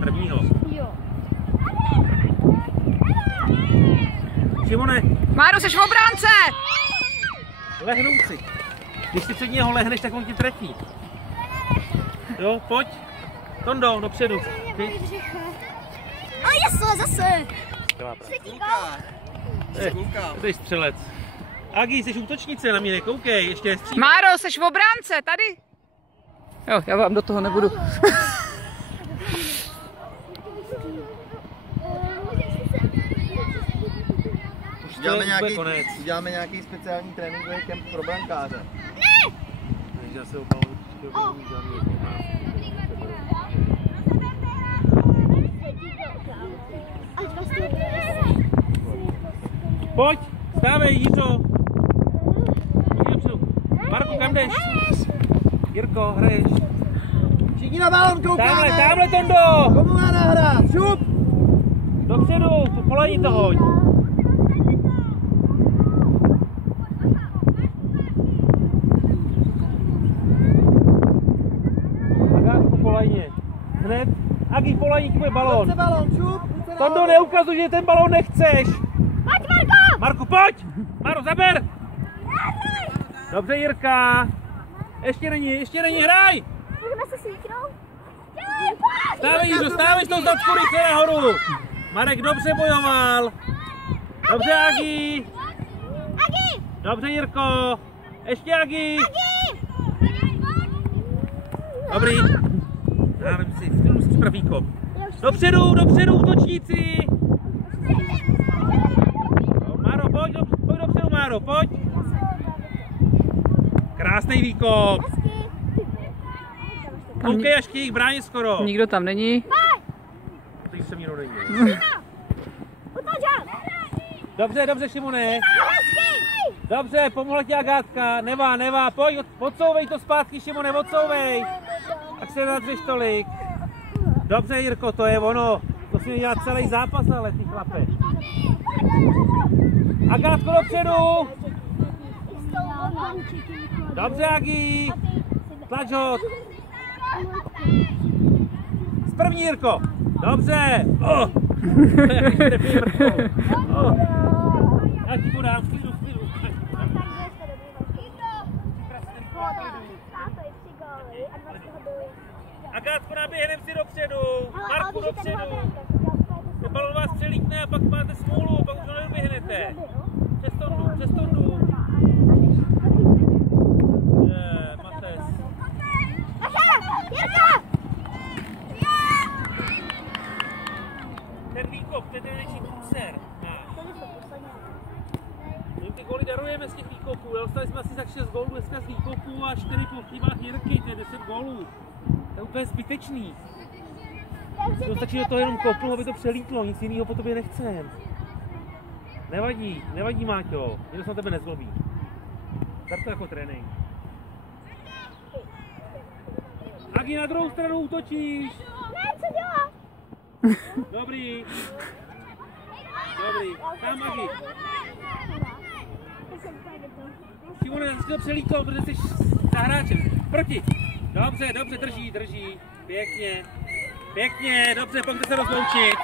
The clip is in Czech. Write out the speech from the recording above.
Prvního. Jo. Šimone. Máro, seš v obránce! Lehnout si. Když si před něho lehneš, tak on ti trefí. Jo, pojď. Tondo, dopředu. A jasno, zase. Jsi střelec. Agi, jsi útočnice na mě, nekoukej, ještě nestřílej. Máro, seš v obránce, tady. Jo, já vám do toho nebudu. Uděláme nějaký speciální tréninkový kemp pro brankáře. Ne! Já se obavu, pojď, stávej, Jiřo. Marku, kam jdeš? Jirko, hraješ. Všichni na balón koukáme. Tamhle, Tondo. Komu má nahrát? Šup! Dopředu, polení to hoď. Agátku, polejně. Hned. Agi, polení, bude balón. Tondo, neukazuj, že ten balón nechceš. Pojď, Marko! Marku, pojď! Maro, zaber! Dobře, Jirka. Ještě není, hraj! Můžeme se svítnout? Stávej, Jiřo, stávej s tou zadku rychle nahoru! Marek dobře bojoval! Dobře, Agi! Agi! Dobře, Jirko! Ještě Agi! Dobrý! Dávám si, musíš pravý kop. Dopředu, útočníci! Máro, pojď dopředu, Máro, pojď! Krásný výkop! Koukej, až chtějí bránit skoro. Nikdo tam není. Teď se nikdo není. Dobře, Šimone. Dobře, pomohla ti Agátka. Nevá, pojď, odsouvej to zpátky, Šimone, odsouvej. Tak se nadřeš tolik. Dobře, Jirko, to je ono. To si dělat celý zápas, ale ty chlape. Agátko, dopředu. Dobře, Agi. Tlač ho. Z první, Jirko. Dobře. Já ti podám, v klidu. Agátko, naběhnem si dopředu. Marku, dopředu. Ten balon vás přelítne a pak máte smůlu, pak už ho nedoběhnete. Přes Tondu. Ten výkop, to je ten největší průser. My ty góly darujeme z těch výkopů, dostali jsme asi tak 6 gólů dneska z výkopů a 4 po chybách Jirky, to je 10 gólů. To je úplně zbytečný. To stačí do toho jenom kopnout, aby to přelítlo, nic jiného po tobě nechcem. Nevadí, Máťo, nikdo se na tebe nezlobí. Tak to jako trénink. Agi, na druhou stranu útočíš. Ne, co dělá? Dobrý. Tam, Agi. Šimone, jsi to přelítl, protože jsi za hráčem. Proti. Dobře, drží. Pěkně, dobře, pojďte se rozloučit.